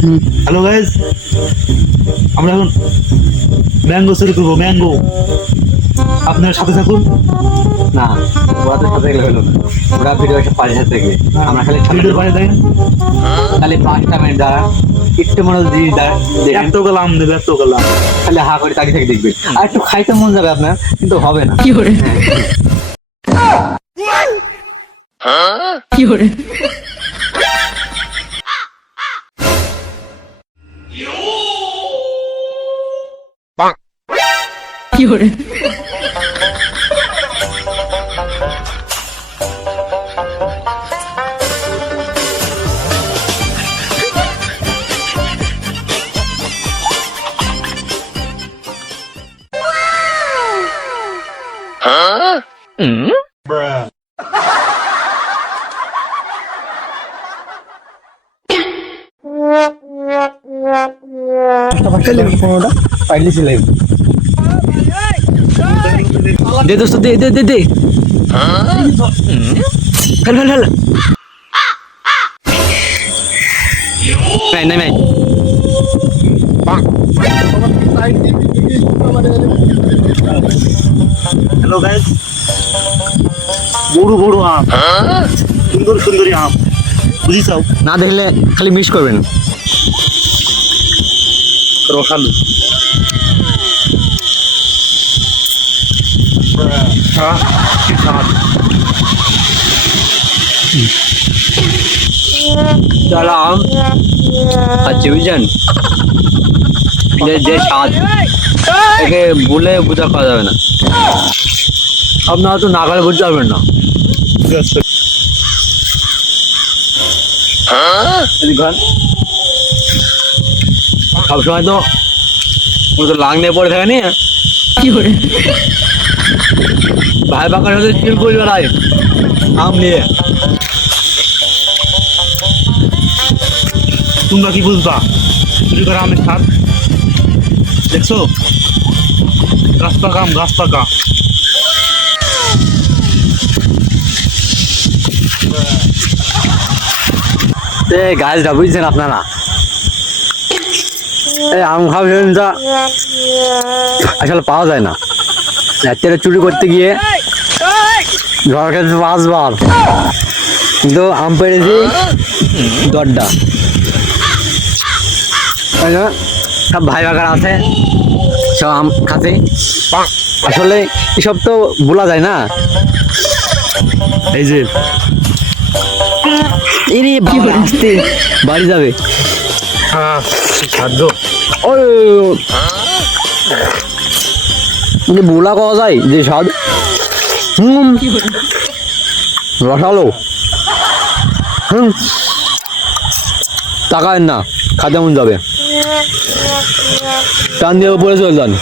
Hello guys, আমরা এখন mango চুরি করবো। ম্যাঙ্গো, আপনার সাথে থাকুন। না, ওদের সাথে গেলে হলো না। ওরা ভিডিও একটা পাশে থেকে আমরা খালি ভিডিও পাঠিয়ে দেন। খালি 5টা মিনিট দাঁড়া, একটু মনে জিনিস দেখেন, এত গেলাম দেবে, এত গেলাম। খালি হা করে তাকিয়ে থেকে দেখবেন। আর একটু খাইতে মন যাবে আপনার, কিন্তু হবে না। दे दोस्तों, दे दे दे दे हल हल हल नहीं नहीं नहीं হ্যালো গাইস, বড় বড় আম, সুন্দর সুন্দরী আম বুঝিছাও? ना देखले खाली मिस करबेन রসালু। কি স্বাদ। যারা আম খাচ্ছে বুঝছেন, যে স্বাদ একে বলে বোঝা করা যাবে না। আপনারা তো নাগালে বুঝতে পারবেন না। সবসময় তো লাং নিয়ে পড়ে থাকে নি, ভাই বাঁকার সাথে চিল করে বেড়ায় আম নিয়ে। তোমরা কি বুঝবা চুরি করা আমের স্বাদ? দেখছো, গাছ পাকা আম, গাছ পাকা। গাছটা বুঝছেন আপনারা, এই আম খাবেন আসলে পাওয়া যায় না। রাত্রে চুরি করতে গিয়ে ঝড় খেতে 5 বার, কিন্তু আম পেড়েছি 10টা। সব ভাই বাগার আছে, সব আম খাচ্ছে। আসলে এসব তো বলা যায় না। এই যে এরে বাবা, আসতে বাড়ি যাবে। খাদ্য বোলা পাওয়া যায় যে স্বাদ, রসালো। তাকায় না, খাতে মন যাবে, টান দিয়ে উপরে চলে যান।